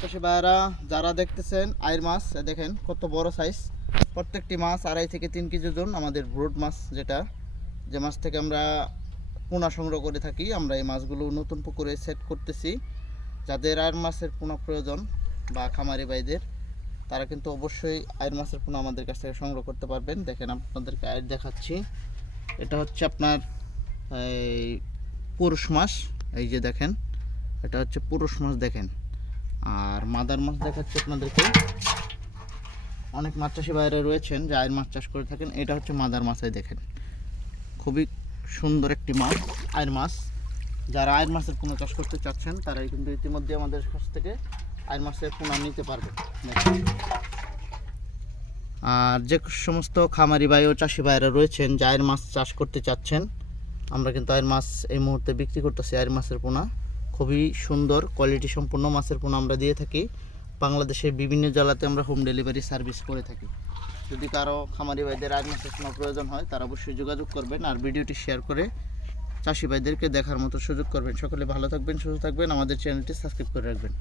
চাষি ভাইরা যারা দেখতেছেন আয়ের মাছ দেখেন কত বড় সাইজ প্রত্যেকটি মাছ আড়াই থেকে তিন কেজি ওজন, আমাদের ব্রুড মাছ যেটা। যে মাছ থেকে আমরা পোনা সংগ্রহ করে থাকি, আমরা এই মাছগুলো নতুন পুকুরে সেট করতেছি। যাদের আয়ের মাছের পোনা প্রয়োজন বা খামারি ভাইদের, তারা কিন্তু অবশ্যই আয়ের মাছের পোনা আমাদের কাছ থেকে সংগ্রহ করতে পারবেন। দেখেন আপনাদেরকে আয়ের দেখাচ্ছি। এটা হচ্ছে আপনার, এই পুরুষ মাছ, এই যে দেখেন, এটা হচ্ছে পুরুষ মাছ দেখেন। আর মাদার মাছ দেখাচ্ছি আপনাদেরকে। অনেক মাছ চাষি বাইরে রয়েছেন যে আয়ের মাছ চাষ করে থাকেন। এটা হচ্ছে মাদার মাছ, এই দেখেন। খুবই সুন্দর একটি মাছ, আয়ের মাছ। যারা আয়ের মাছের পোনা চাষ করতে চাচ্ছেন, তারাই কিন্তু ইতিমধ্যে আমাদের কাছ থেকে আয়ের মাছের পোনা নিতে পারবে আর যে সমস্ত খামারি ভাই ও চাষি ভাইরা রয়েছেন, যে আয়ের মাছ চাষ করতে চাচ্ছেন, আমরা কিন্তু আয়ের মাছ এই মুহূর্তে বিক্রি করতেছি আয়ের মাছের পোনা। খুবই সুন্দর কোয়ালিটি সম্পূর্ণ মাছের পোনা আমরা দিয়ে থাকি। বাংলাদেশের বিভিন্ন জেলাতে আমরা হোম ডেলিভারি সার্ভিস করে থাকি। যদি কারও খামারি ভাইদের আয়ের মাছের পোনা প্রয়োজন হয়, তারা অবশ্যই যোগাযোগ করবেন আর ভিডিওটি শেয়ার করে চাষি ভাইদেরকে দেখার মতো সুযোগ করবেন। সকলে ভালো থাকবেন, সুস্থ থাকবেন। আমাদের চ্যানেলটি সাবস্ক্রাইব করে রাখবেন।